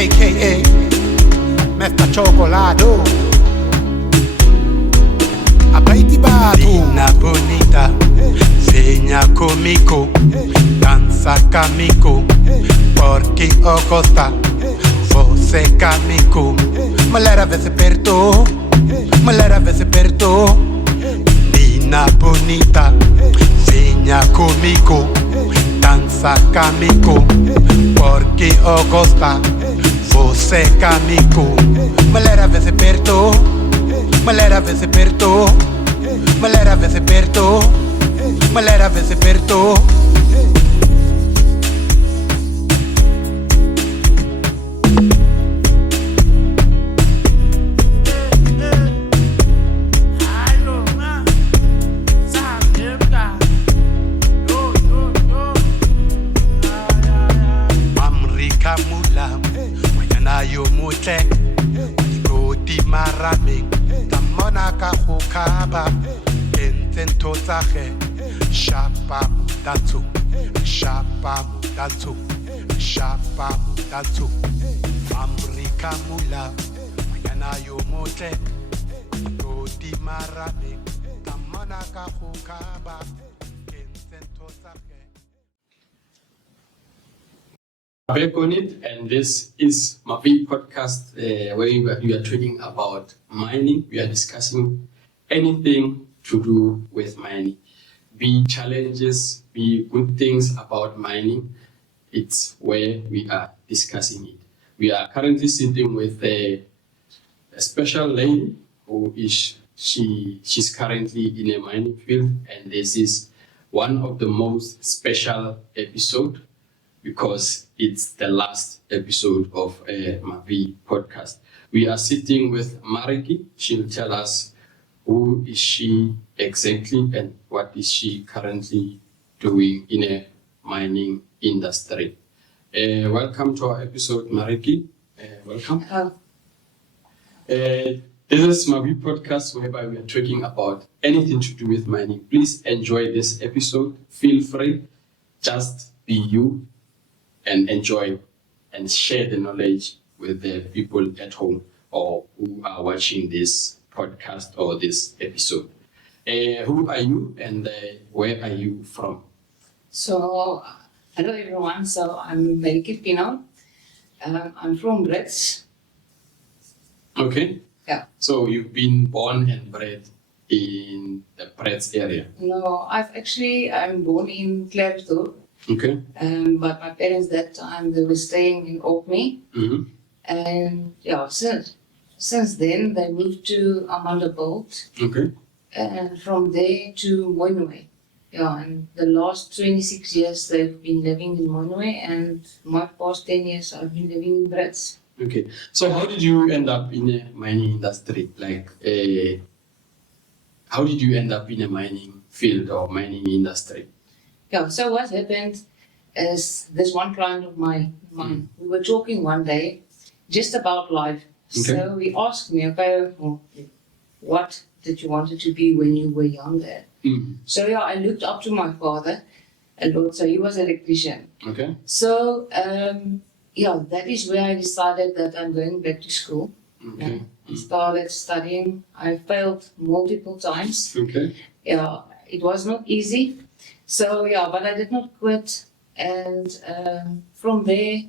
aka Mr. Chocolado. Apaiti babu. Pina bonita, seña comico, danza camico, porque o costa, você camico. Malera vese perto, malera vese perto. Pina bonita, seña comico, danza camico, porque o costa, você camico. Malera vese perto, malera vese perto, malera vese perto, malera vese perto. Marame, tamona ka hukaba, kentento zahe, shapa mudantu, shapa mudantu, shapa mudantu. Amrika mula, mayana yo mote, koti marame, tamona ka hukaba, kentento zahe. Back on it, and this is my big podcast where we are talking about mining. We are discussing anything to do with mining, be challenges, be good things about mining. It's where we are discussing it. We are currently sitting with a special lady who is she's currently in a mining field, and this is one of the most special episodes, because it's the last episode of Mavi podcast. We are sitting with Mariki. She'll tell us who is she exactly and what is she currently doing in a mining industry. Welcome to our episode, Mariki. Welcome. Hello. This is Mavi podcast, whereby we are talking about anything to do with mining. Please enjoy this episode. Feel free, just be you, and enjoy and share the knowledge with the people at home or who are watching this podcast or this episode. Who are you and where are you from? So, hello everyone. So, I'm PIENAAR. I'm from Brits. Okay. Yeah. So, you've been born and bred in the Brits area? No, I'm born in Klerksdorp. Okay. But my parents that time, they were staying in Orkney. Mm-hmm. And yeah, since then they moved to Amandelbult. Okay. And from there to Mooinooi. Yeah, and the last 26 years they've been living in Mooinooi, and my past 10 years I've been living in Brits. Okay. So how did you end up in a mining industry? How did you end up in a mining field or mining industry? Yeah, so what happened is this one client of mine, we were talking one day just about life. Okay. So he asked me, okay, what did you want to be when you were younger? Mm. So yeah, I looked up to my father a lot. So he was an electrician. Okay. So that is where I decided that I'm going back to school. Okay. I started studying. I failed multiple times. Okay. Yeah, it was not easy. So but I did not quit. And from there,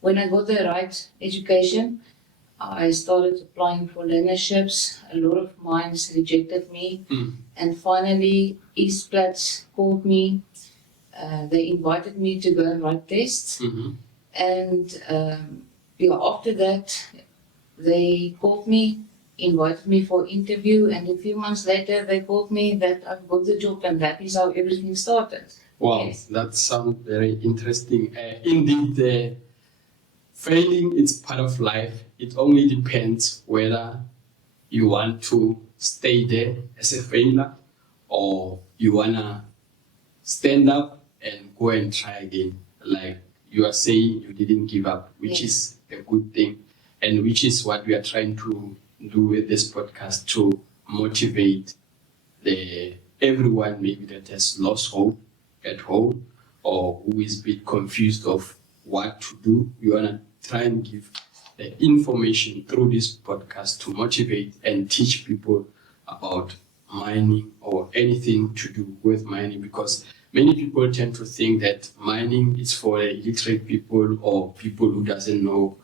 when I got the right education, I started applying for learnerships. A lot of mines rejected me. Mm. And finally, East Plats called me. They invited me to go and write tests. Mm-hmm. And after that, they called me, invited me for interview, and a few months later they called me that I've got the job, and that is how everything started. Wow, Yes. that sounds very interesting. Indeed, failing is part of life. It only depends whether you want to stay there as a failure or you wanna stand up and go and try again. Like you are saying, you didn't give up, which is a good thing, and which is what we are trying to do with this podcast, to motivate everyone maybe that has lost hope at home or who is a bit confused of what to do. We want to try and give the information through this podcast to motivate and teach people about mining or anything to do with mining, because many people tend to think that mining is for illiterate people or people who doesn't know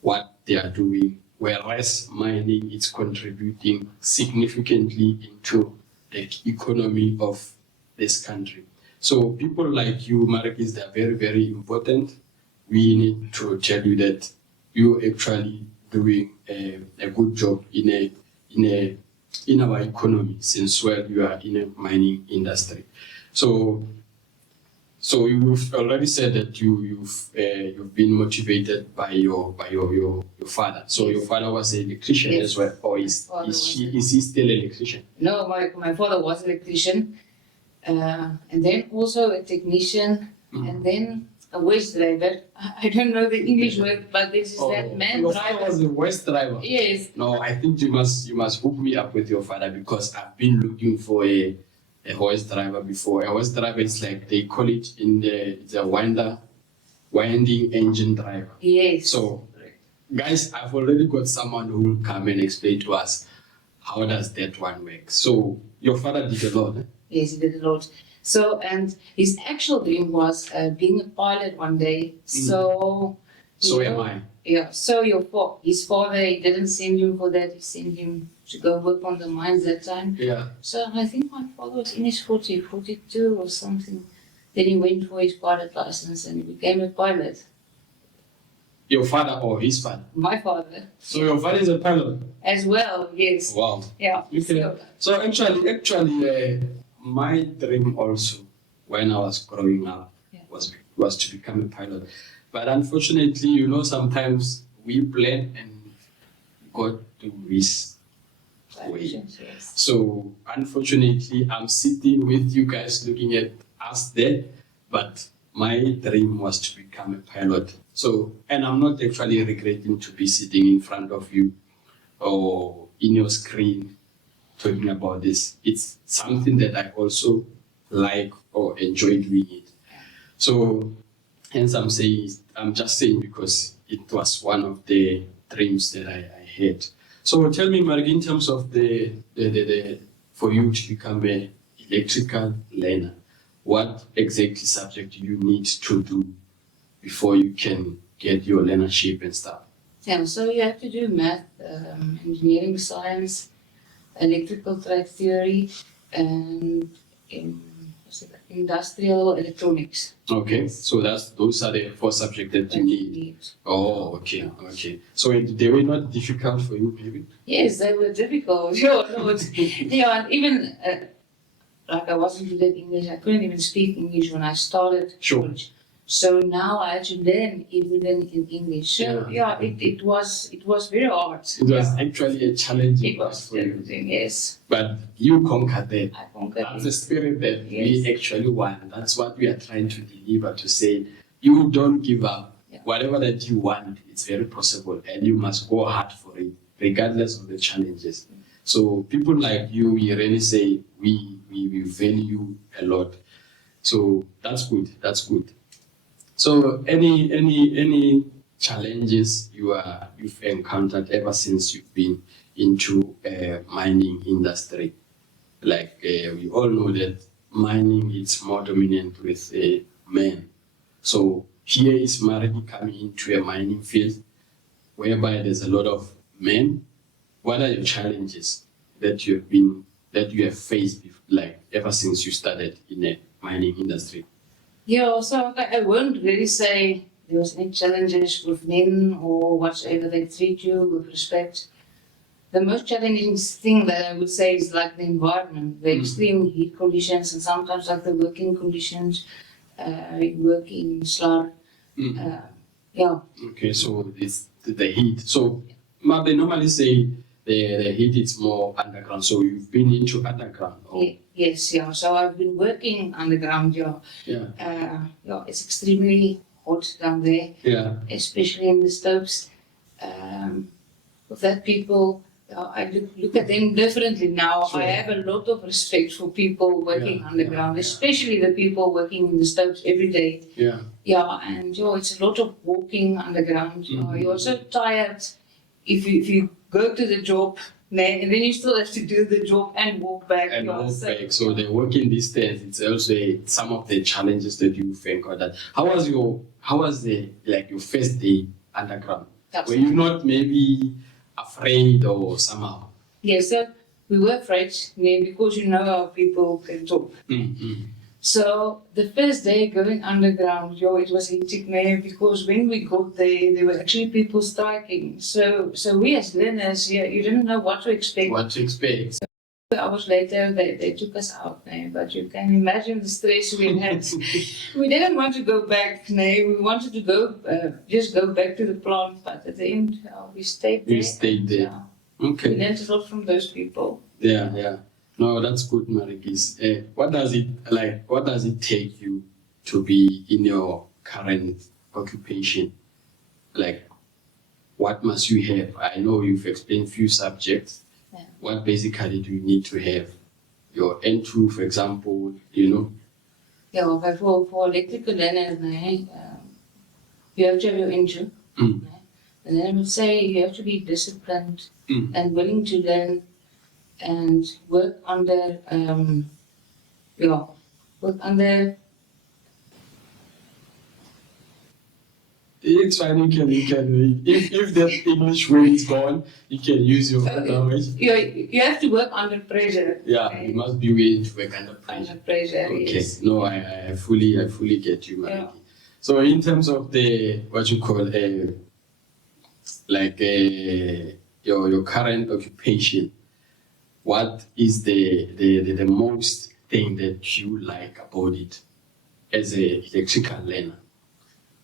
what they are doing, whereas mining is contributing significantly into the economy of this country. So people like you, Marcus, they are very, very important. We need to tell you that you're actually doing a good job in our economy, since you are in a mining industry. So you've already said that you've been motivated by your father. So your father was an electrician as well, or is he still an electrician? No, my father was an electrician, and then also a technician, and then a waste driver. I don't know the English word, but this is that man your driver. father was a waste driver. Yes. No, I think you must hook me up with your father, because I've been looking for a waste driver before. A waste driver is like they call it in the winding engine driver. Yes. So, guys, I've already got someone who will come and explain to us how does that one work. So your father did a lot. Eh? Yes, he did a lot. So, and his actual dream was being a pilot one day. So Am I. Yeah, so his father, he didn't send him for that, he sent him to go work on the mines that time. Yeah. So I think my father was in his 42 or something. Then he went for his pilot license and he became a pilot. Your father or his father? My father. So your father is a pilot? As well, yes. Wow. Yeah. Okay. So actually, my dream also, when I was growing up, was to become a pilot. But unfortunately, sometimes we plan and God to miss way. Yes. So unfortunately, I'm sitting with you guys looking at us there, but my dream was to become a pilot. So, and I'm not actually regretting to be sitting in front of you or in your screen talking about this. It's something that I also like or enjoy doing it. So, hence I'm just saying because it was one of the dreams that I had. So tell me, Mark, in terms of the for you to become an electrical learner, what exactly subject do you need to do before you can get your learnership and stuff? Yeah, so you have to do math, engineering science, electrical trade theory, and industrial electronics. Okay, so those are the 4 subjects that you need. Oh, okay. So they were not difficult for you, maybe? Yes, they were difficult. Yeah, and even like I wasn't good at English. I couldn't even speak English when I started college. So now I had to learn even in English. So it was very hard. It was actually a challenging was for you. challenging, yes. But you conquered that. I conquered That's it. the spirit that we actually want. That's what we are trying to deliver, to say, you don't give up. Yeah. Whatever that you want, it's very possible, and you must go hard for it, regardless of the challenges. So people like you, we really say we value a lot. So that's good. So any challenges you've encountered ever since you've been into mining industry? Like we all know that mining is more dominant with men. So here is Mariki coming into a mining field whereby there's a lot of men. What are your challenges that you have faced ever since you started in the mining industry? Yeah, so I won't really say there was any challenges with men or whatsoever. They treat you with respect. The most challenging thing that I would say is like the environment, the extreme heat conditions, and sometimes like the working conditions. You work in slag. Okay, so it's the heat. So they normally say the heat is more underground. So you've been into underground. Or? Yes. So I've been working underground. It's extremely hot down there. Yeah. Especially in the stopes. With that, people I look at them differently now. Sure. I have a lot of respect for people working underground, especially the people working in the stopes every day. Yeah. Yeah, and it's a lot of walking underground. You're so tired if you go to the job, and then you still have to do the job and walk back. And walk back. So the walking distance, it's also some of the challenges that you think of that. How was your first day underground? Were you not maybe afraid or somehow? Yes, so we were afraid because how people can talk. So the first day going underground, it was hectic because when we got there were actually people striking. So we as learners, you didn't know what to expect. Hours later, they took us out, but you can imagine the stress we had. We didn't want to go back, we wanted to just go back to the plant, but at the end, we stayed there. You stayed there. Okay. We learned a lot from those people. Yeah. No, that's good, Marikis. What does it take you to be in your current occupation? Like, what must you have? I know you've explained few subjects. Yeah. What basically do you need to have? Your N2, for example, Yeah, but for electrical learners, you have to have your N2. And then I would say you have to be disciplined and willing to learn and work under, It's fine, you can if that English word is gone, you can use your language. You have to work under pressure. Yeah, you must be willing to work under pressure. Under pressure, Okay, yes. No, I fully get you, Mariki. Yeah. So in terms of the what you call your current occupation, what is the most thing that you like about it as a electrical learner?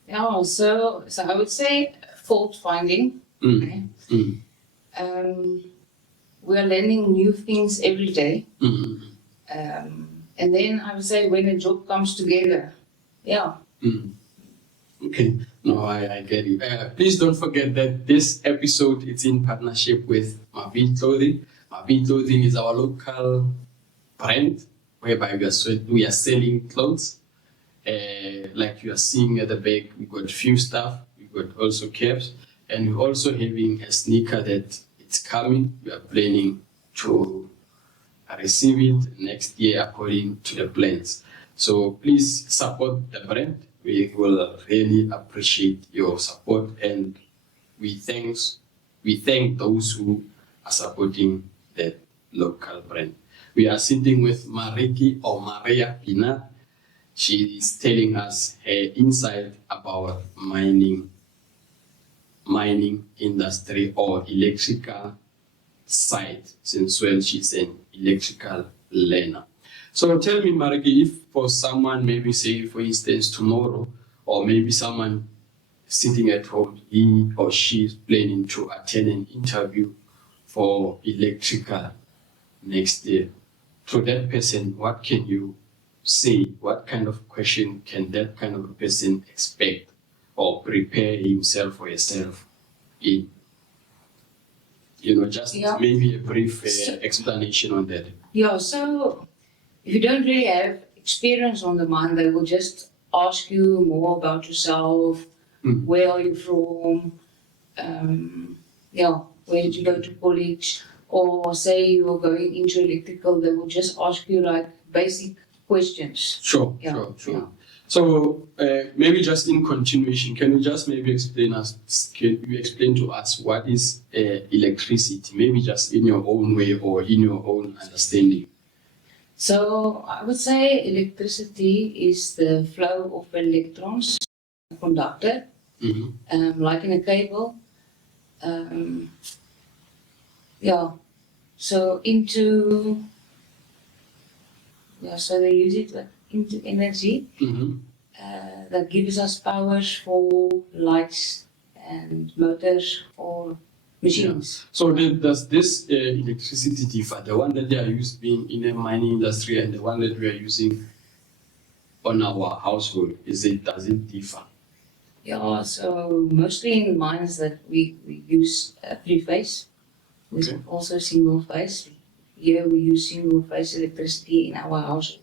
Yeah, so I would say fault finding. Okay? We are learning new things every day. And then I would say when a job comes together, yeah. Okay, no, I get you. Please don't forget that this episode is in partnership with Marvin Clothing. Marvin Clothing is our local brand whereby we are selling clothes. Like you are seeing at the back, we got few stuff, we got also caps, and we're also having a sneaker that it's coming. We are planning to receive it next year according to the plans. So please support the brand. We will really appreciate your support, and we thank those who are supporting that local brand. We are sitting with Mariki or Maria PIENAAR. She is telling us her insight about mining industry or electrical side, since she's an electrical learner. So tell me, Mariki, if for someone, maybe say for instance tomorrow, or maybe someone sitting at home, he or she is planning to attend an interview for electrical next year, to that person, what can you say? What kind of question can that kind of a person expect or prepare himself or herself in? Maybe a brief explanation on that. Yeah, so if you don't really have experience on the mine, they will just ask you more about yourself. Where are you from? Where did you go to college? Or say you're going into electrical, they will just ask you like basic questions. Sure. So maybe just in continuation, can you just maybe explain to us what is electricity? Maybe just in your own way or in your own understanding. So I would say electricity is the flow of electrons, a conductor, like in a cable. So they use it into energy that gives us powers for lights and motors or machines. Yeah. So does this electricity differ? The one that they are being in a mining industry and the one that we are using on our household, does it differ? Yeah, so mostly in mines that we use three-phase. with Okay. also single phase. Here we use single phase electricity in our household.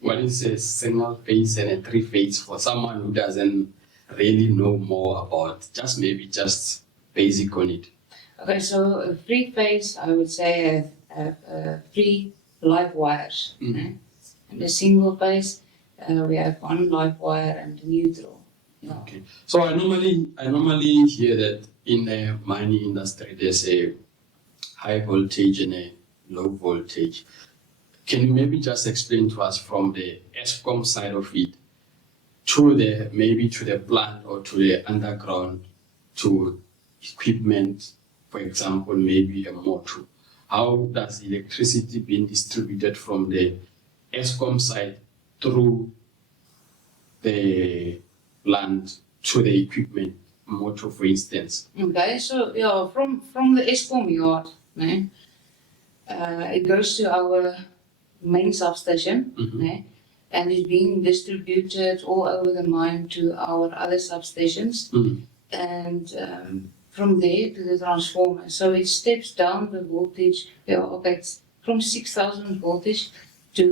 What is a single phase and a three phase for someone who doesn't really know more about just basic on it? Okay, so a three phase, I would say, have three live wires. Mhm. eh? And a single phase, we have one live wire and neutral. Yeah. Okay. So I normally hear that in the mining industry there's a high voltage and a low voltage. Can you maybe just explain to us from the ESCOM side of it to the plant or to the underground to equipment, for example, maybe a motor? How does electricity being distributed from the ESCOM side through the plant to the equipment, motor, for instance? Okay, so yeah, from the ESCOM yard, né, it goes to our main substation, Mhm. né, and is being distributed all over the mine to our other substations, Mhm. and from there to the transformer. So it steps down the voltage. Yeah, okay, it's from 6,000 voltage to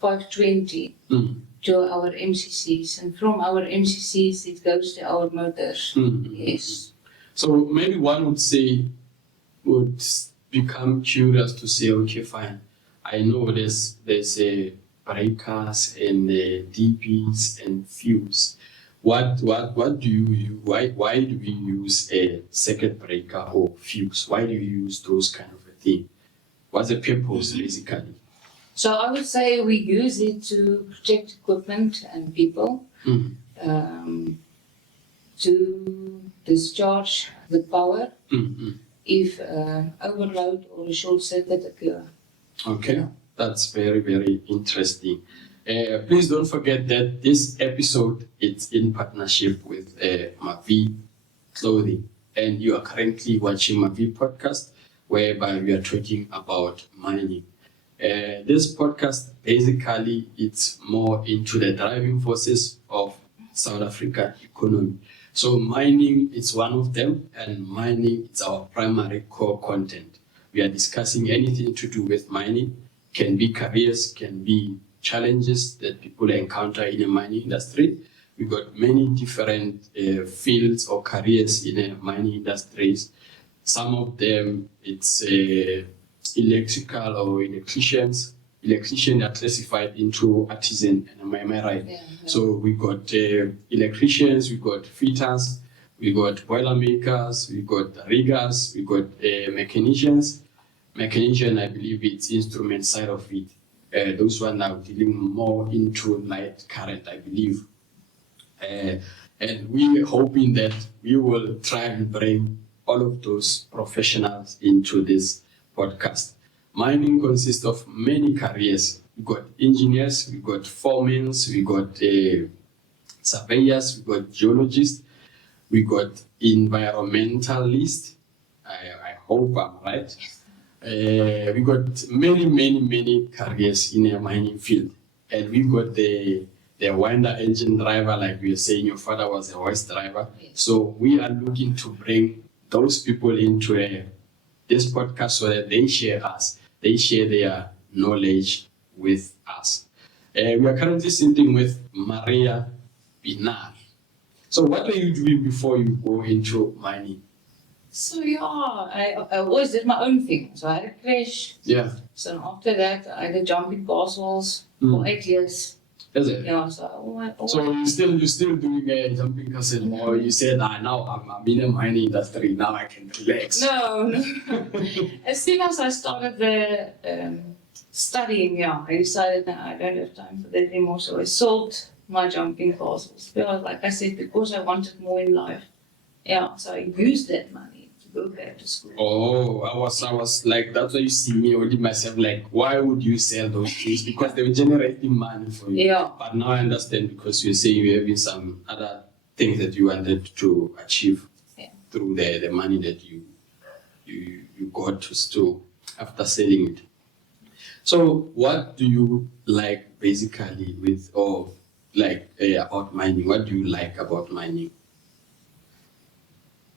520 Mhm. to our MCCs, and from our MCCs it goes to our motors. Mhm. Yes. So maybe one would become curious to say, okay, fine. I know there's a breakers and DPs and fuse. What do you use? Why do we use a circuit breaker or fuse? Why do you use those kind of a thing? What's the purpose basically? So I would say we use it to protect equipment and people, Mhm. to discharge the power Mhm. if overload or a short circuit occur. Okay, that's very, very interesting. Please don't forget that this episode is in partnership with Mavi Clothing, and you are currently watching Mavi Podcast, whereby we are talking about mining. This podcast basically it's more into the driving forces of South African economy. So mining is one of them, and mining is our primary core content. We are discussing anything to do with mining, can be careers, can be challenges that people encounter in the mining industry. We got many different fields or careers in the mining industries. Some of them it's electrical or electricians. Electricians are classified into artisan, am I right? Yeah. So we got electricians, we got fitters, we got boiler makers, we got riggers, we got mechanicians. Mechanician, I believe it's instrument side of it. Those one are dealing more into light current, I believe. And we are hoping that we will try and bring all of those professionals into this podcast. Mining consists of many careers. We got engineers, we got foremen, we got surveyors, we got geologists, we got environmentalists. I hope I'm right. We got many careers in the mining field, and we got the winder engine driver, like we were saying. Your father was a horse driver, so we are looking to bring those people into this podcast so that they share their knowledge with us. We are currently sitting with Maria PIENAAR. So, what were you doing before you go into mining? So yeah, I always did my own thing. So I had a crash. Yeah, So after that, I did jumping castles for 8 years. is it? Yeah, so So you're still doing a jumping castle, or you said, now I'm in the mining industry, now I can relax. no. As soon as I started the studying, yeah, I decided that I don't have time for that anymore. So I sold my jumping castles. Because, like I said, because I wanted more in life. Yeah, so I used that money to go back to school. Oh, I was like, that's why you see me holding myself like, why would you sell those things? Because they were generating money for you. Yeah. But now I understand because you say you having some other things that you wanted to achieve through the money that you got to store after selling it. So what do you like basically with or like about mining? What do you like about mining?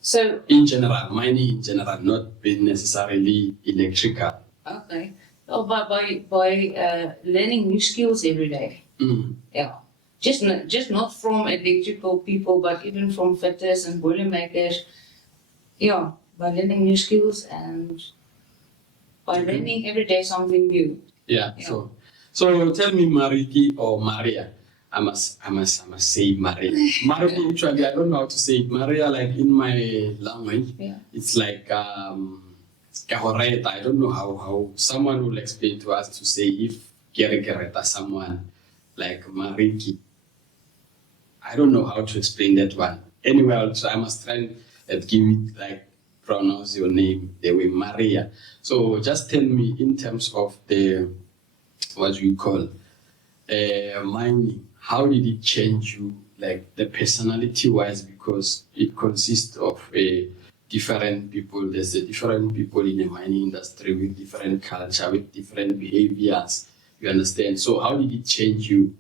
So, In general, mining in general, not being necessarily electrical. okay. Oh, by learning new skills every day. Mm. Yeah. Just not from electrical people, but even from fitters and boilermakers. Yeah, by learning new skills and by learning every day something new. Yeah. Yeah. So tell me, Mariki or Maria. I must say Maria. Mariki, actually, I don't know how to say it. Maria, like in my language, Yeah. it's like kahoreta. I don't know how someone will explain to us to say if kerekereta someone like Mariki. I don't know how to explain that one. Anyway, I must try and give it like pronounce your name the way Maria. So just tell me in terms of the what we call mining, how did it change you, like the personality wise, because it consists of different people. There's different people in the mining industry with different culture, with different behaviors. You understand? So how did it change you,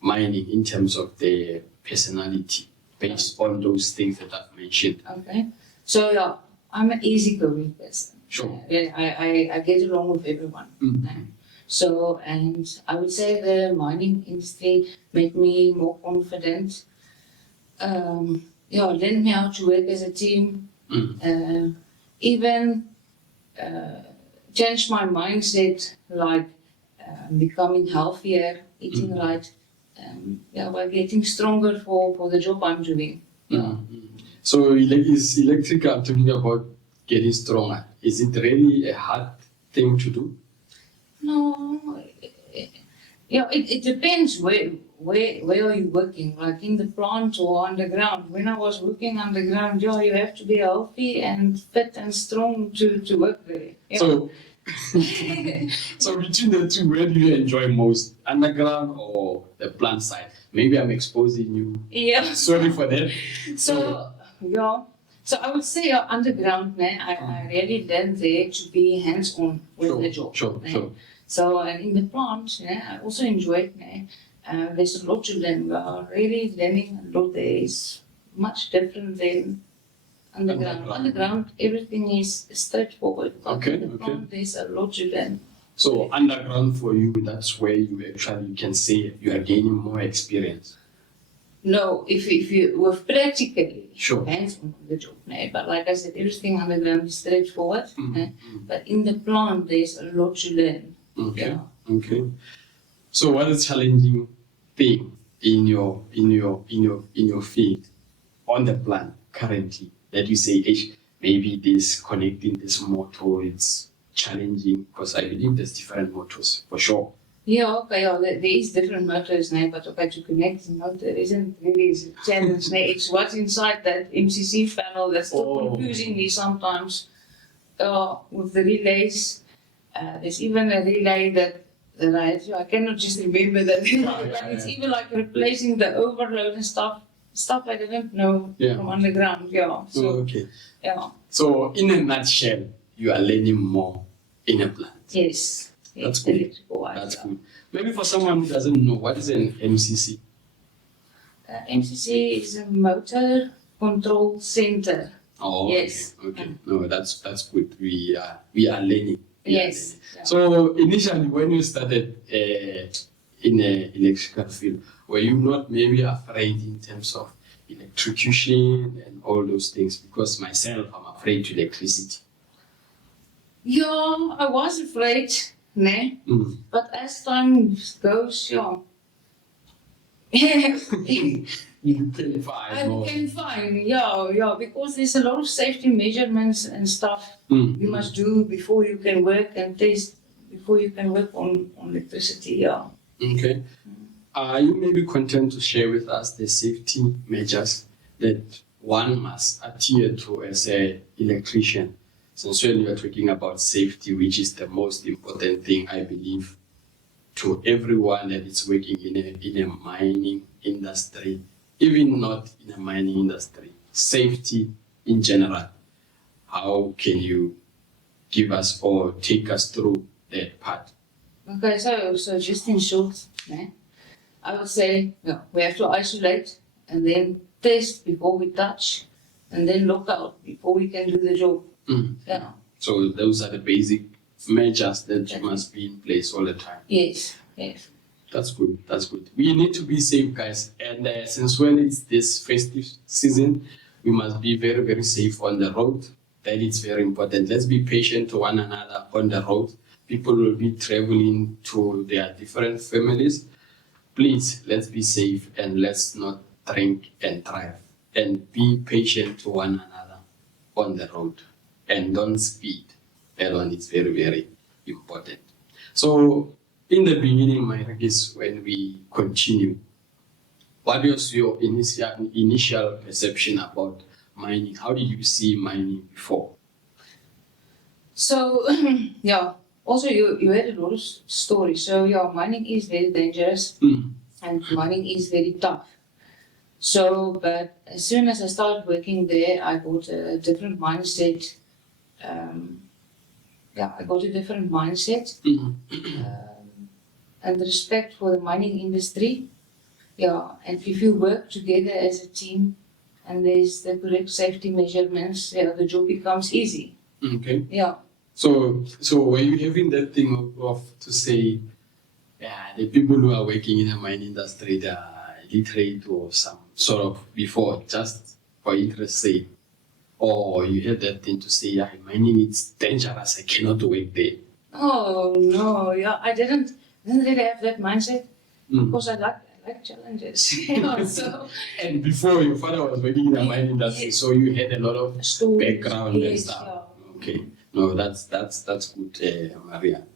mining, in terms of the personality based on those things that I've mentioned? Okay. So yeah, I'm an easygoing person. Sure. I get along with everyone. Mhm. So, and I would say the mining industry made me more confident. Learned me how to work as a team. Even changed my mindset, like becoming healthier, eating right. By getting stronger for the job I'm doing. So is electrical, I'm talking about getting stronger. Is it really a hard thing to do? No, it depends where are you working, like in the plant or underground. When I was working underground, you have to be healthy and fit and strong to work there. Yeah. So, so between the two, where do you enjoy most, underground or the plant side? Maybe I'm exposing you. Yeah. Sorry for that. So I would say underground, I really learned there to be hands-on with the job. Sure. So in the plant, I also enjoyed. There's a lot to learn. We are really learning a lot. There is much different than underground. Underground, everything is straightforward. But in the plant, there's a lot to learn. So underground for you, that's where you can say you are gaining more experience. No, if you were practically Sure. hands-on with the job, but like I said, everything underground is straightforward. But in the plant, there's a lot to learn. Okay. Yeah. Okay. So what is challenging thing in your field on the plant currently that you say, maybe this connecting this motor, it's challenging, because I believe there's different motors for sure. Yeah, okay, there is different motors now, but okay, to connect the motor isn't really a challenge. It's what's inside that MCC panel that's still confusing me sometimes with the relays. There's even a relay that I cannot just remember that, but it's even like replacing the overload and stuff I didn't know from underground. So in a nutshell, you are learning more in a plant. Yes. That's good. That's good. Maybe for someone who doesn't know, what is an MCC? MCC is a motor control center. Oh, yes. Okay. No, that's good. We are learning. Yes. Yeah. So initially, when you started in the electrical field, were you not maybe afraid in terms of electrocution and all those things? Because myself, I'm afraid to electricity. Yeah, I was afraid, but as time goes, You became fine. I became fine, because there's a lot of safety measurements and stuff you must do before you can work and test, before you can work on electricity, Okay. Are you maybe content to share with us the safety measures that one must adhere to as an electrician? Since when you are talking about safety, which is the most important thing, I believe, to everyone that is working in a mining industry, even not in a mining industry, safety in general. How can you give us or take us through that part? Okay, so just in short, I would say we have to isolate and then test before we touch. and then lock out before we can do the job. Yeah. So those are the basic measures that you must be in place all the time. Yes. Yes. That's good. That's good. We need to be safe, guys. And since when it's this festive season, we must be very, very safe on the road. That is very important. Let's be patient to one another on the road. People will be traveling to their different families. Please, let's be safe and let's not drink and drive. And be patient to one another on the road. And don't speed. That one is very, very important. So, in the beginning, my regis, when we continue, what was your initial perception about mining? How did you see mining before? So, yeah, also you had a lot of stories. So, yeah, mining is very dangerous and mining is very tough. So, but as soon as I started working there, I got a different mindset. I got a different mindset and respect for the mining industry. Yeah, and if you work together as a team and there's the correct safety measurements, yeah, the job becomes easy. Okay. Yeah. So were you having that thing of to say, yeah, the people who are working in the mining industry, they are literate or some sort of before, just for interest's sake? Or you had that thing to say, yeah, mining is dangerous, I cannot work there? Oh, no, yeah, I didn't really have that mindset because I like challenges. So, and before your father was working in the mining industry, so you had a lot of stories, background and stuff. Yeah. Okay, no, that's good, Maria.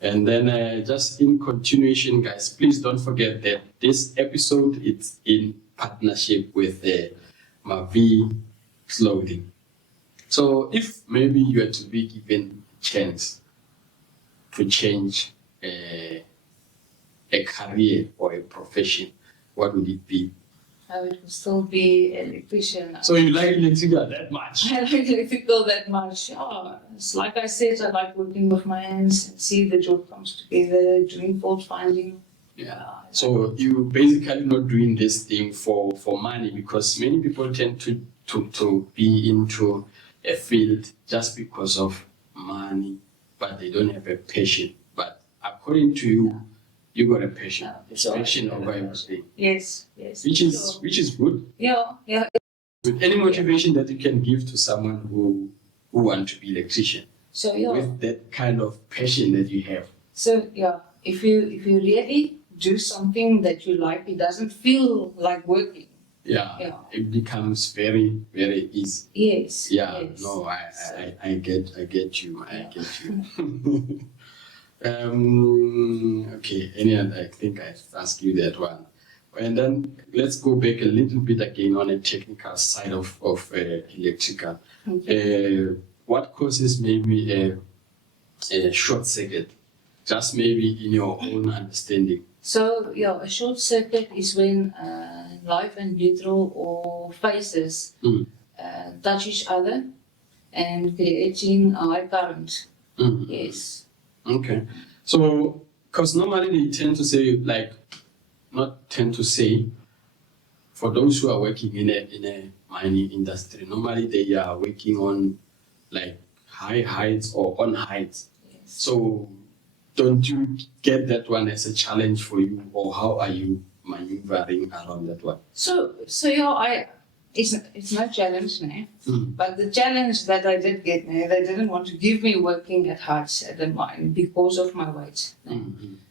And then just in continuation, guys, please don't forget that this episode is in partnership with Mavi Clothing. So if maybe you are to be given a chance to change a career or a profession, what would it be? I would still be an electrician. So you like electrical that much? I like electrical that much. Yeah, it's like I said, I like working with my hands and see the job comes together, doing fault finding. Yeah. So you basically not doing this thing for money, because many people tend to be into a field just because of money, but they don't have a passion. But according to you, you got a passion. Passion over everything. Yes. Which is good. Yeah. With any motivation that you can give to someone who want to be electrician. So yeah. With that kind of passion that you have. So yeah, if you really do something that you like, it doesn't feel like working. Yeah. It becomes very, very easy. Yes. Yeah. Yes. No, I get you. I get you. Okay. I think I asked you that one. And then let's go back a little bit again on a technical side of electrical. Okay. What causes maybe a short circuit? Just maybe in your own understanding. So yeah, a short circuit is when live and neutral or phases touch each other and creating a high current. Yes. Okay. So, because normally they tend to say, for those who are working in a mining industry, normally they are working on like high heights or on heights. Yes. So, don't you get that one as a challenge for you, or how are you maneuvering around that one? So yeah, it's no challenge now. But the challenge that I did get now, they didn't want to give me working at heights at the mine because of my weight.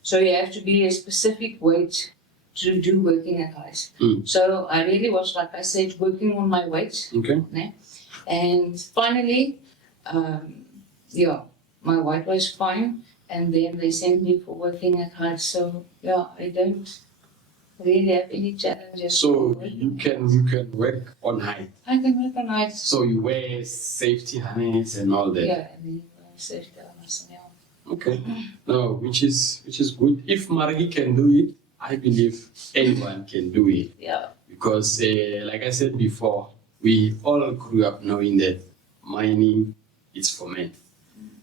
So you have to be a specific weight to do working at heights. So I really was, like I said, working on my weight. Okay. And finally, my weight was fine. And then they sent me for working at heights. So yeah, I don't really have any challenges. So you can work on height. I can work on heights. So you wear safety harness and all that. Yeah, and then safety harness. Yeah. Okay. No, which is good. If Margi can do it, I believe anyone can do it. Yeah. Because like I said before, we all grew up knowing that mining is for men,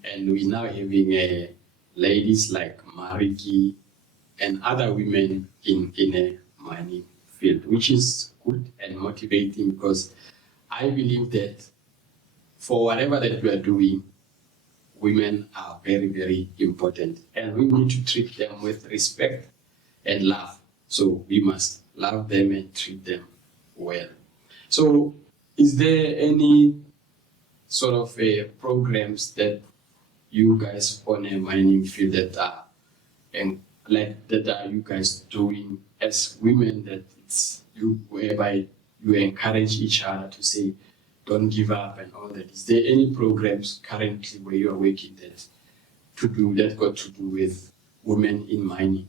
and we now having ladies like Mariki and other women in a mining field, which is good and motivating, because I believe that for whatever that we are doing, women are very, very important, and we need to treat them with respect and love. So we must love them and treat them well. So is there any sort of programs that you guys on a mining field that are you guys doing as women, that it's you whereby you encourage each other to say don't give up and all that? Is there any programs currently where you are working that got to do with women in mining,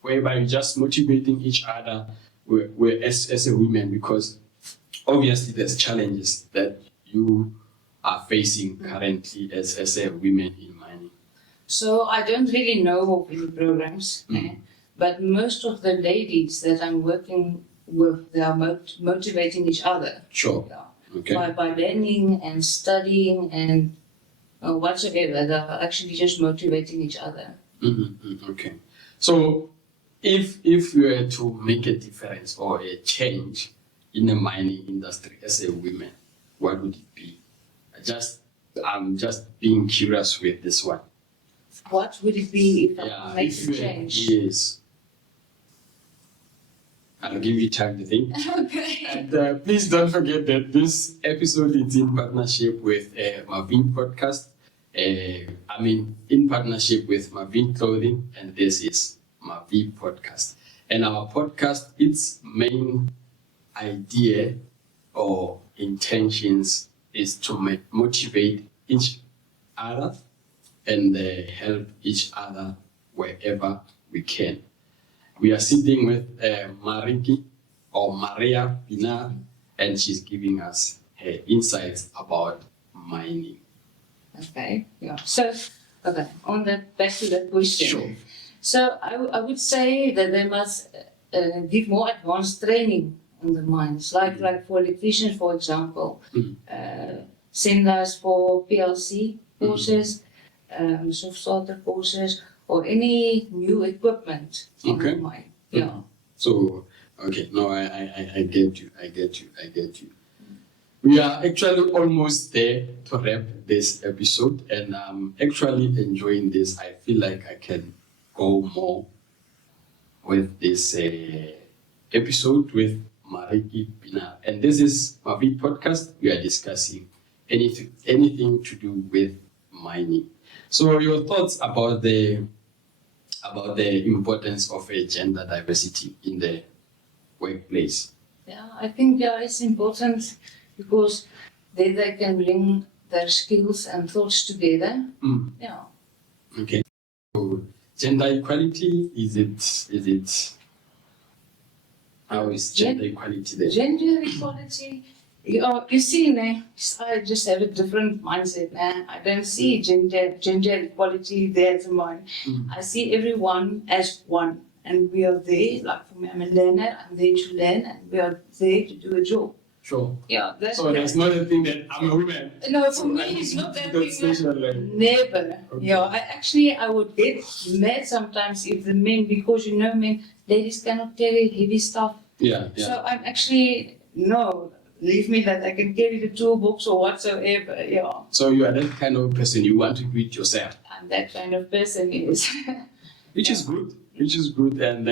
whereby you're just motivating each other as a woman, because obviously there's challenges that you are facing currently as a woman in mining? So I don't really know of any programs, but most of the ladies that I'm working with, they are motivating each other. Sure. Yeah. Okay. By learning and studying and whatsoever, they're actually just motivating each other. Okay. So if you were to make a difference or a change in the mining industry as a woman, what would it be? I'm just being curious with this one. What would it be if I make a change? Yes. I'll give you time to think. Okay. And please don't forget that this episode is in partnership with Mavin Podcast. In partnership with Mavin Clothing, and this is Mavin Podcast. And our podcast, its main idea or intentions is to motivate each other and help each other wherever we can. We are sitting with Mariki or Maria PIENAAR, and she's giving us her insights about mining. Okay, yeah. So, back to that question. Sure. So I would say that they must give more advanced training on the mines, like for electricians, for example, send us for PLC courses, soft starter courses, or any new equipment on the mine. Yeah. So, okay, no, I get you. We are actually almost there to wrap this episode, and I'm actually enjoying this. I feel like I can go more with this episode with Mariki PIENAAR. And this is Mavin Podcast. We are discussing anything to do with mining. So your thoughts about the importance of gender diversity in the workplace? Yeah, I think it's important because then they can bring their skills and thoughts together. Yeah. Okay. So gender equality, is it how is gender equality there? Gender equality, you see, I just have a different mindset. I don't see gender equality there as mine. I see everyone as one, and we are there. Like for me, I'm a learner. I'm there to learn, and we are there to do a job. Sure. Yeah, so there's not a thing that I'm a woman. No, for me it's not that thing. Never. Okay. Yeah, I would get mad sometimes if the men, because men, ladies cannot carry heavy stuff. Yeah. So I'm actually leave me that I can carry the toolbox or whatsoever. Yeah. So you are that kind of person. You want to do it yourself. I'm that kind of person, yes. Which is good. And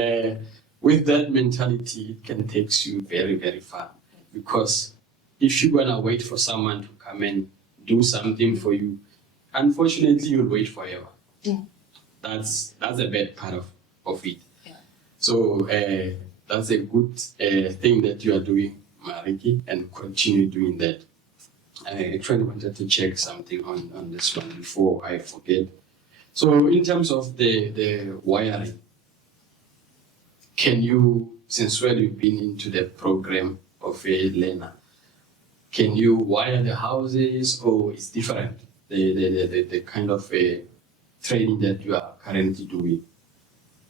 with that mentality, it can take you very, very far. Because if you're gonna wait for someone to come and do something for you, unfortunately you'll wait forever. Yeah. That's a bad part of it. Yeah. So that's a good thing that you are doing, Mariki, and continue doing that. I actually wanted to check something on this one before I forget. So in terms of the wiring, can you, since when you've been into the program of a learner, can you wire the houses, or it's different, the kind of training that you are currently doing?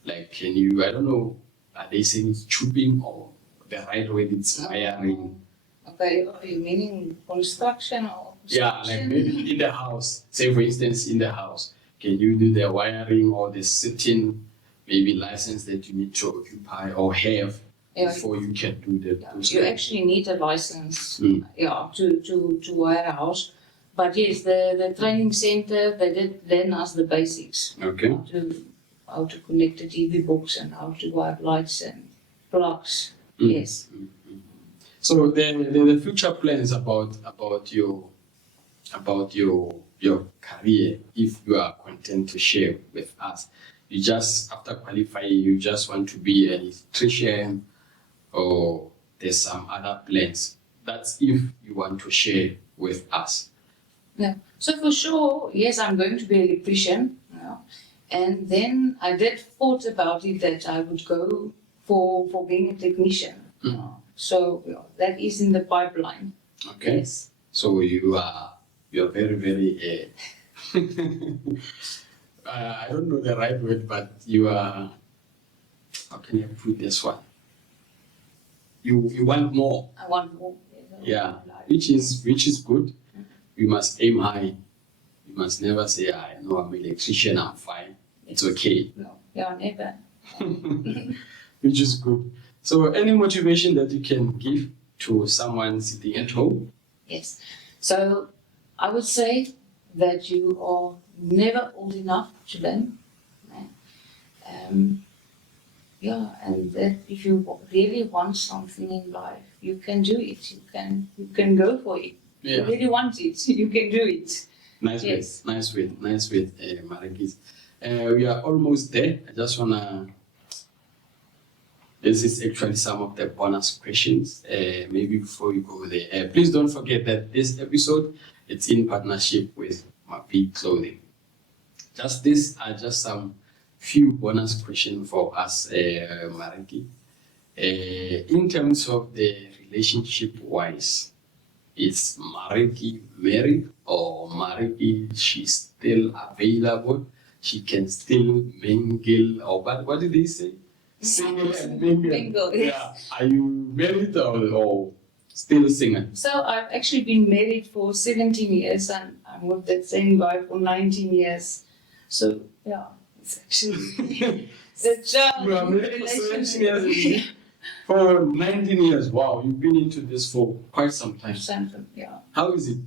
Like, can you, I don't know, are they saying it's tubing or the right way it's wiring? Okay, are you meaning construction or construction? Yeah, like maybe in the house, say for instance in the house, can you do the wiring or the certain maybe license that you need to occupy or have Yeah. before you can do that. Yeah, those you kind of- actually need a license, Mm. yeah, to wire a house. But yes, the training center, they did lend us the basics. Okay. How to connect the TV box and how to wire lights and plugs. Mm. Yes. So the future plans about your career, if you are content to share with us. You just after qualifying, you just want to be an electrician, or there's some other plans. That's if you want to share with us. Yeah. So for sure, yes, I'm going to be an electrician. Yeah. And then I did thought about it that I would go for being a technician. Mm. Yeah. So yeah, that is in the pipeline. Okay. Yes. So you're very I don't know the right word, but you are, how can I put this one? You want more. I want more. Yeah, which is good. We must aim high. You must never say, I know I'm an electrician, I'm fine. It's okay. No. Yeah, never. Which is good. So any motivation that you can give to someone sitting at home? Yes. So I would say that you are never old enough to learn. Yeah, and that if you really want something in life, you can do it. You can go for it. You Yeah. really want it, you can do it. Nice Yes. with Marikis. We are almost there. I just wanna. This is actually some of the bonus questions. Maybe before we go there, please don't forget that this episode it's in partnership with Mapi Clothing. These are just some few bonus questions for us, Mariki. In terms of the relationship wise, is Mariki married or Mariki she's still available? She can still mingle, or what did they say? Single and mingle. Mingle, yes. Yeah. Are you married or still single? So I've actually been married for 17 years and I'm with that same guy for 19 years. So yeah, it's actually the job You are married for 17 relationship. years. For 19 years. Wow, you've been into this for quite some time. Something, yeah. How is it?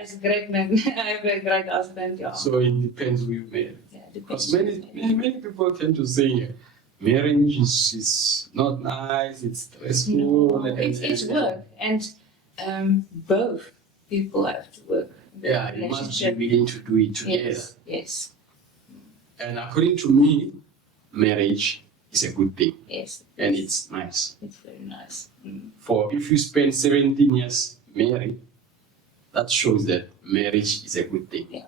He's a great man. I have a great husband, yeah. So it depends who you marry. Yeah, Because depends. many people tend to say marriage is not nice, it's stressful. No, and- it's and- work, and both people have to work. in the Yeah, you must be relationship. willing to do it together. Yes, yes, And according to me, marriage is a good thing yes. and it's nice. It's very nice. For if you spend 17 years married, that shows that marriage is a good thing. Yeah.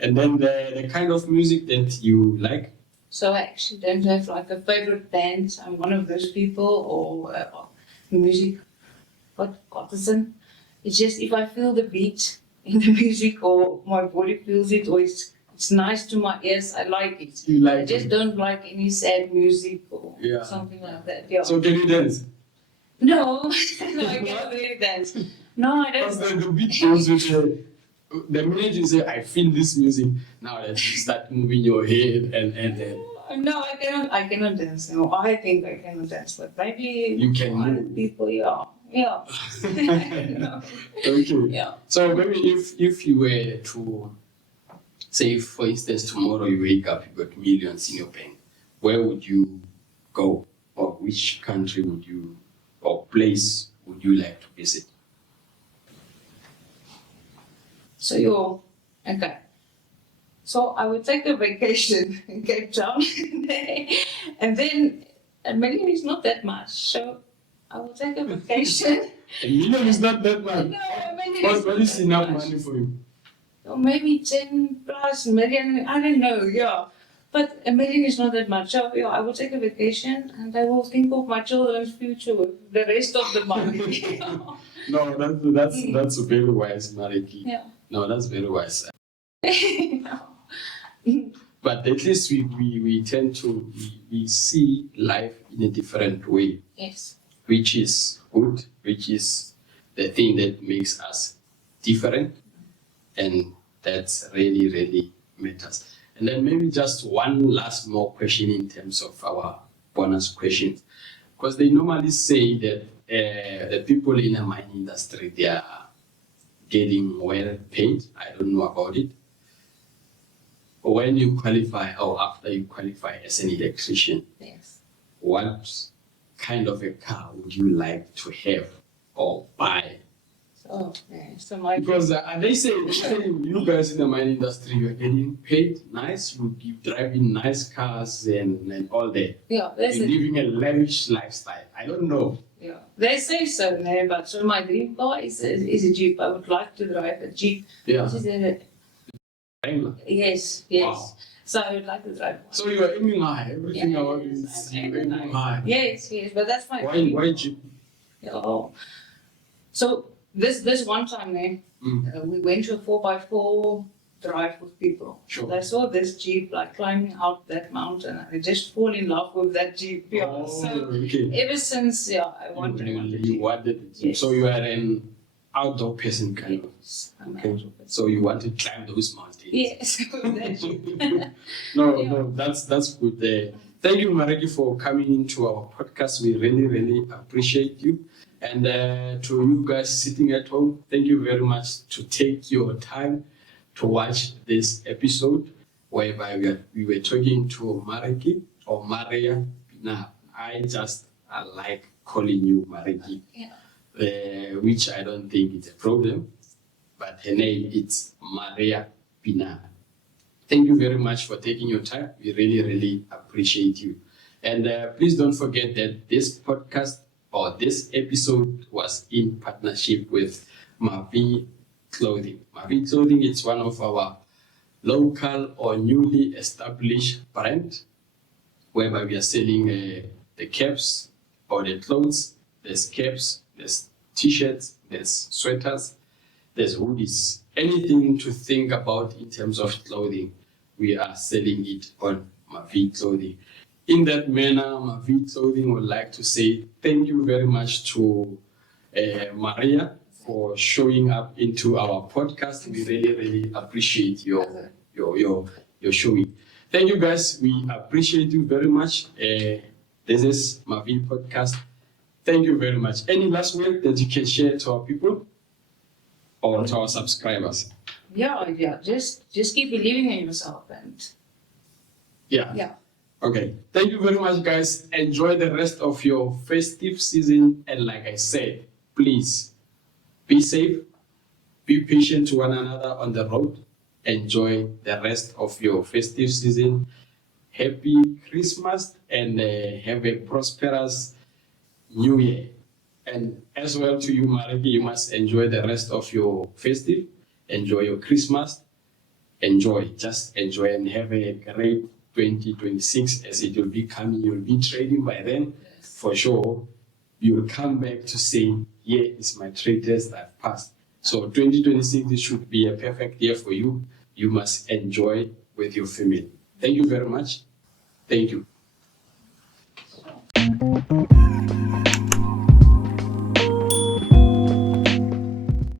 And then the kind of music that you like, So I actually don't have like a favorite band. I'm one of those people or music, partisan. It's just if I feel the beat in the music or my body feels it or it's nice to my ears, I like it. you like I just it. don't like any sad music or Yeah. something like that. Yeah. So can you dance? No, no, I cannot really dance. No, I Because don't. the beat goes with the minute you say, I feel this music, now that you start moving your head and No, I cannot dance. No, I think I cannot dance, but maybe You can other move. people, yeah, yeah. No. okay. Yeah. So maybe if you were to say, for instance, tomorrow you wake up, you got millions in your bank, where would you go, or which country would you, or place would you like to visit? So you're okay. So I would take a vacation in Cape Town, and then a million is not that much. So I will take a vacation. A million is not that much. No, a million is What not is that enough much. money for you? Or maybe 10 plus million. I don't know. Yeah. But a million is not that much. So yeah, I will take a vacation and I will think of my children's future with the rest of the money. No, that's very wise, Mariki. Yeah. No, that's very wise. But at least we tend to we see life in a different way, Yes. which is good, which is the thing that makes us different, and that's really matters. And then maybe just one last more question in terms of our bonus questions. Because they normally say that the people in the mining industry, they are getting well paid. I don't know about it. When you qualify or after you qualify as an electrician, Yes. what kind of a car would you like to have or buy? So, yeah, so my Because they say you guys in the mining industry, you're getting paid nice, you driving nice cars and all that. yeah, You're that's it. living a lavish lifestyle. I don't know. Yeah, they say so, no, but so my dream car is a Jeep. I would like to drive a Jeep. Yeah. Which is a, Wrangler. yes. Wow. So I would like to drive one. So you are aiming high. Everything Yes, about is I'm you aiming high. Yes, but that's my dream. Why Jeep? Yeah. So this one time, we went to a 4x4 drive with people. Sure. I saw this Jeep like climbing out that mountain, and I just fall in love with that Jeep. Yeah. Oh, So okay. ever since, I wanted a You Jeep. wanted it. Yes. So you are an outdoor person kind of. Yes, I'm Okay. out of it. So you want to climb those mountains. Yes, with that Jeep. No, that's good. Thank you, Mareki, for coming into our podcast. We really appreciate you. And to you guys sitting at home, thank you very much to take your time to watch this episode, whereby we were talking to Mareki or Maria. Now, I like calling you Mareki, which I don't think is a problem, but her name is Maria PIENAAR. Thank you very much for taking your time. We really appreciate you. And please don't forget that this podcast or this episode was in partnership with Mavi Clothing. Mavi Clothing is one of our local or newly established brand, whereby we are selling the caps or the clothes. There's caps, there's t-shirts, there's sweaters, there's hoodies. Anything to think about in terms of clothing, we are selling it on Mavi Clothing. In that manner, Mavi Clothing would like to say thank you very much to Maria for showing up into our podcast. We really appreciate your showing. Thank you guys. We appreciate you very much. This is Mavi Podcast. Thank you very much. Any last word that you can share to our people or to our subscribers? Yeah. Just keep believing in yourself and Yeah. Okay. Thank you very much, guys. Enjoy the rest of your festive season. And like I said, please be safe, be patient to one another on the road. Enjoy the rest of your festive season. Happy Christmas and have a prosperous New Year. And as well to you, Mareki, you must enjoy the rest of your festive. Enjoy your Christmas. Just enjoy and have a great 2026 as it will be coming. You'll be trading by then. For sure, you will come back to say, yeah, it's my trade test I've passed. So 2026, this should be a perfect year for you. You must enjoy with your family. Thank you very much. Thank you.